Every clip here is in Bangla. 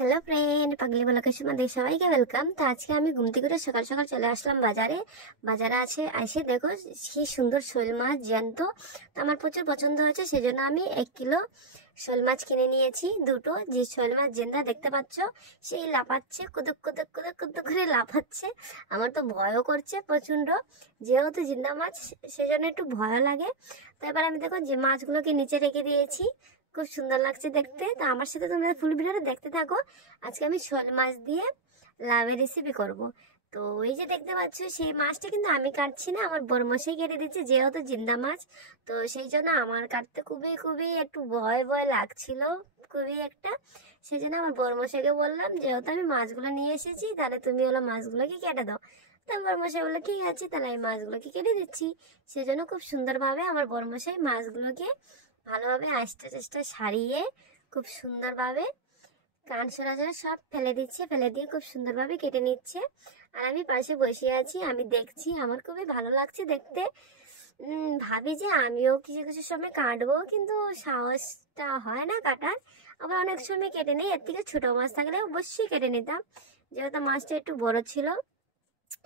হ্যালো ফ্রেন্ড, পাগলি বলাকে তোমাদের সবাইকে ওয়েলকাম। তো আজকে আমি ঘুম থেকে উঠে সকাল সকাল চলে আসলাম বাজারে। বাজারে এসে দেখো কি সুন্দর শোল মাছ জ্যান্ত। তো আমার প্রচুর পছন্দ হয়েছে, সেজন্য আমি 1 কিলো শোল মাছ কিনে নিয়েছি। দুটো যে শোল মাছ জেন্দা দেখতে পাচ্ছ, সেই লাফাচ্ছে, কুদুক কুদুক কুদুক কুদুক করে লাফাচ্ছে। আমার তো ভয়ও করছে প্রচন্ড, যেহেতু জিন্দা মাছ সেজন্য একটু ভয় লাগে। তো এবার আমি দেখো যে মাছগুলোকে নিচে রেখে দিয়েছি, খুব সুন্দর লাগছে দেখতে। তো আমার সাথে তোমরা ফুল ভিডিওটা দেখতে থাকো। আজকে আমি শোল মাছ দিয়ে লাউয়ের রেসিপি করব। তো এই যে দেখতে পাচ্ছ, সেই মাছটা কিন্তু আমি কাটছি না, আমার বড়মশাই কেটে দিচ্ছে, যেহেতু জিন্দা মাছ। তো সেই জন্য আমার কাটতে খুবই খুবই একটু ভয় ভয় লাগছিল, খুবই একটা। সেই জন্য আমার বড়মশাইকে বললাম, যেহেতু আমি মাছগুলো নিয়ে এসেছি, তাহলে তুমি হলো মাছগুলোকে কেটে দাও। তো বড়মশাই বললো ঠিক আছে, তাহলে আমি মাছগুলোকে কেটে দিচ্ছি। সেজন্য খুব সুন্দরভাবে আমার বড়মশাই মাছগুলোকে ভালোভাবে আস্তে আস্তে সারিয়ে খুব সুন্দরভাবে কান সরাসরি সব ফেলে দিচ্ছে, ফেলে দিয়ে খুব সুন্দরভাবে কেটে নিচ্ছে। আর আমি পাশে বসে আছি, আমি দেখছি, আমার খুবই ভালো লাগছে দেখতে। ভাবি যে আমিও কিছু কিছু সময় কাটবো, কিন্তু সাহসটা হয় না কাটার। আবার অনেক সময় কেটে নেই, এর থেকে ছোট মাছ থাকলে অবশ্যই কেটে নিতাম, যেহেতু মাছটা একটু বড় ছিল।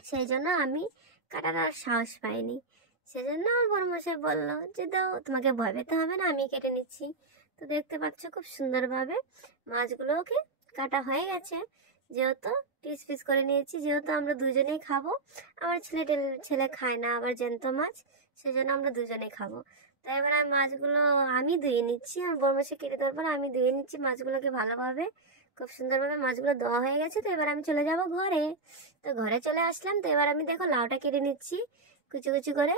সেই জন্য আমি কাটার আর সাহস পাইনি। সেজন্য আমার বড়মশাই বললো যে দাও, তোমাকে ভয় পেতে হবে না, আমি কেটে নিচ্ছি। তো দেখতে পাচ্ছ খুব সুন্দরভাবে মাছগুলোকে কাটা হয়ে গেছে। যেহেতু পিস পিস করে নিয়েছি, যেহেতু আমরা দুজনেই খাবো। আমার ছেলে খায় না আবার জ্যান্ত মাছ, সেজন্য আমরা দুজনেই খাবো। তাই এবার আমি মাছগুলো আমি ধুয়ে নিচ্ছি, আর বড়মশাই কেটে দেওয়ার পর আমি ধুয়ে নিচ্ছি মাছগুলোকে ভালোভাবে। খুব সুন্দরভাবে মাছগুলো ধোয়া হয়ে গেছে। তো এবার আমি চলে যাব ঘরে। তো ঘরে চলে আসলাম। তো এবার আমি দেখো লাউটা কেটে নিচ্ছি কুচি কুচি করে।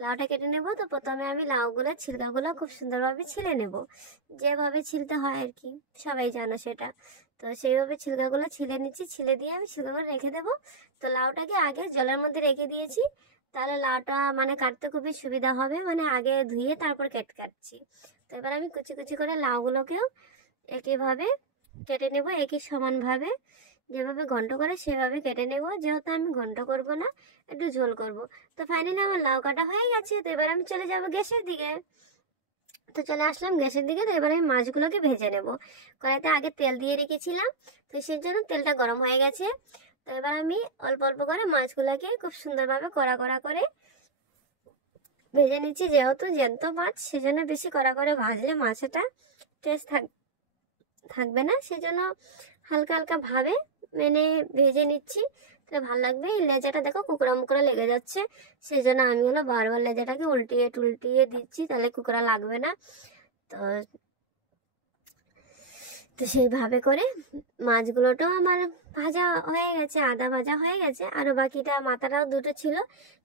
লাউটা কেটে নেব। তো প্রথমে আমি লাউগুলো ছিলকাগুলো খুব সুন্দরভাবে ছিলে নেব, যেভাবে ছিলতে হয় আর কি, সবাই জানো সেটা। তো সেইভাবে ছিলকাগুলো ছিলে নিচ্ছি, ছিলে দিয়ে আমি ছিলকাগুলো রেখে দেবো। তো লাউটাকে আগে জলের মধ্যে রেখে দিয়েছি, তাহলে লাউটা মানে কাটতে খুবই সুবিধা হবে, মানে আগে ধুয়ে তারপর কাটছি। তো এবার আমি কুচি কুচি করে লাউগুলোকেও একইভাবে কেটে নেব, একই সমানভাবে, যেভাবে ঘন্ট করে সেভাবে কেটে নেব। যেহেতু আমি ঘন্ট করব না, একটু ঝোল করব। তো ফাইনালি আমার লাউ কাটা হয়ে গেছে। তো এবার আমি চলে যাব গ্যাসের দিকে। তো চলে আসলাম গ্যাসের দিকে। তো এবার আমি মাছগুলোকে ভেজে নেব। কড়াইতে আগে তেল দিয়ে রেখেছিলাম, তো সেই জন্য তেলটা গরম হয়ে গেছে। তো এবার আমি অল্প অল্প করে মাছগুলোকে খুব সুন্দরভাবে কড়া কড়া করে ভেজে নিচ্ছি। যেহেতু জ্যান্ত মাছ, সেজন্য বেশি কড়া করে ভাজলে মাছটা টেস্ট থাকবে না, সেজন্য হালকা হালকা ভাবে মানে ভেজে নিচ্ছি। তাহলে ভালো লাগবে। এই লেজাটা দেখো কুকড়া মুকড়া লেগে যাচ্ছে, সেই জন্য আমি হলো বারবার লেজাটাকে উল্টিয়ে টুলটিয়ে দিচ্ছি, তাহলে কুকড়া লাগবে না। তো তো সেইভাবে করে মাছগুলোটাও আমার ভাজা হয়ে গেছে, আদা ভাজা হয়ে গেছে। আরও বাকিটা মাথাটাও দুটো ছিল,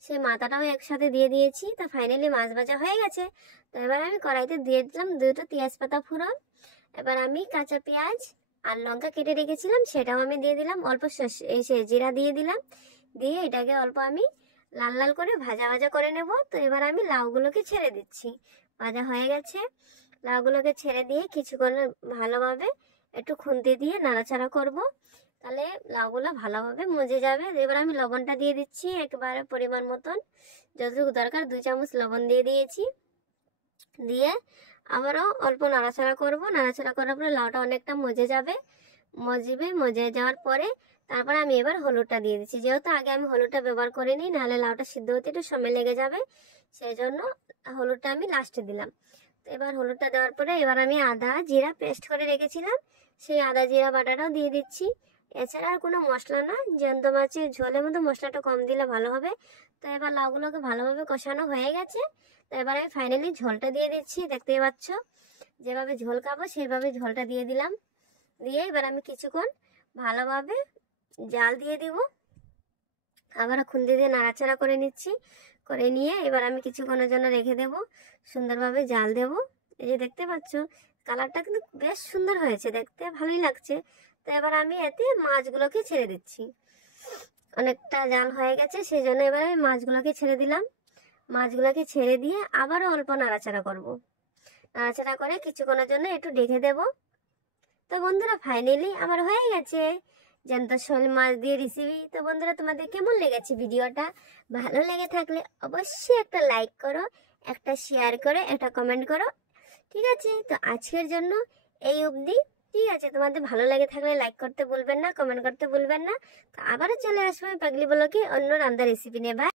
সেই মাথাটাও একসাথে দিয়ে দিয়েছি। তো ফাইনালি মাছ ভাজা হয়ে গেছে। তো এবার আমি কড়াইতে দিয়ে দিলাম দুটো পেঁয়াজ পাতা ফোড়ন। এবার আমি কাঁচা পেঁয়াজ আর লঙ্কা কেটে রেখেছিলাম, সেটাও আমি দিয়ে দিলাম। অল্প জিরা দিয়ে দিলাম, দিয়ে এটাকে অল্প আমি লাল লাল করে ভাজা ভাজা করে নেব। তো এবার আমি লাউগুলোকে ছেড়ে দিচ্ছি, ভাজা হয়ে গেছে। লাউগুলোকে ছেড়ে দিয়ে কিছুক্ষণ ভালোভাবে একটু খুন্তি দিয়ে নাড়াচাড়া করব, তাহলে লাউগুলো ভালোভাবে মজে যাবে। এবার আমি লবণটা দিয়ে দিচ্ছি একেবারে পরিমাণ মতন, যতটুকু দরকার 2 চামচ লবণ দিয়ে দিয়েছি। দিয়ে আবারও অল্প নাড়াচাড়া করব। নাড়াচাড়া করার পরে লাউটা অনেকটা মজে যাবে, মজে যাওয়ার পরে তারপর আমি এবার হলুদটা দিয়ে দিচ্ছি। যেহেতু আগে আমি হলুদটা ব্যবহার করিনি, নাহলে লাউটা সিদ্ধ হতে একটু সময় লেগে যাবে, সেই জন্য হলুদটা আমি লাস্টে দিলাম। তো এবার হলুদটা দেওয়ার পরে এবার আমি আদা জিরা পেস্ট করে রেখেছিলাম, সেই আদা জিরা বাটাটাও দিয়ে দিচ্ছি। এছাড়া আর কোনো মশলা না, জ্যান্ত মাছের ঝোলের মধ্যে মশলাটা কম দিলে ভালো হবে। তো এবার লাউগুলোকে ভালোভাবে কষানো হয়ে গেছে। তো এবার আমি ফাইনালি ঝোলটা দিয়ে দিচ্ছি, দেখতেই পাচ্ছ যেভাবে ঝোল খাবো সেইভাবে ঝোলটা দিয়ে দিলাম। দিয়ে এবার আমি কিছুক্ষণ ভালোভাবে জাল দিয়ে দিব, আবার খুন্তি দিয়ে নাড়াচাড়া করে নিচ্ছি। করে নিয়ে এবার আমি কিছুক্ষণের জন্য রেখে দেব, সুন্দরভাবে জাল দেব। এই যে দেখতে পাচ্ছ কালারটা কিন্তু বেশ সুন্দর হয়েছে, দেখতে ভালোই লাগছে। তো এবার আমি এতে মাছগুলোকে ছেড়ে দিচ্ছি, অনেকটা জাল হয়ে গেছে, সেই জন্য এবার আমি মাছগুলোকে ছেড়ে দিলাম। মাছগুলোকে ছেড়ে দিয়ে আবারও অল্প নাড়াচাড়া করব, নাড়াচাড়া করে কিছুক্ষণের জন্য একটু ঢেকে দেব। তো বন্ধুরা ফাইনালি আমার হয়ে গেছে জ্যান্ত শোল মাছ দিয়ে রেসিপি। তো বন্ধুরা তোমাদের কেমন লেগেছে ভিডিওটা? ভালো লেগে থাকলে অবশ্যই একটা লাইক করো, একটা শেয়ার করো, একটা কমেন্ট করো। ঠিক আছে, তো আজকের জন্য এই অবধি। ঠিক আছে, তোমাদের ভালো লাগে থাকলে লাইক করতে ভুলবেন না, কমেন্ট করতে ভুলবেন না। তো আবারও চলে আসবো আমি পাগলি ব্লগে অন্য রান্নার রেসিপি নিয়ে। ভাই।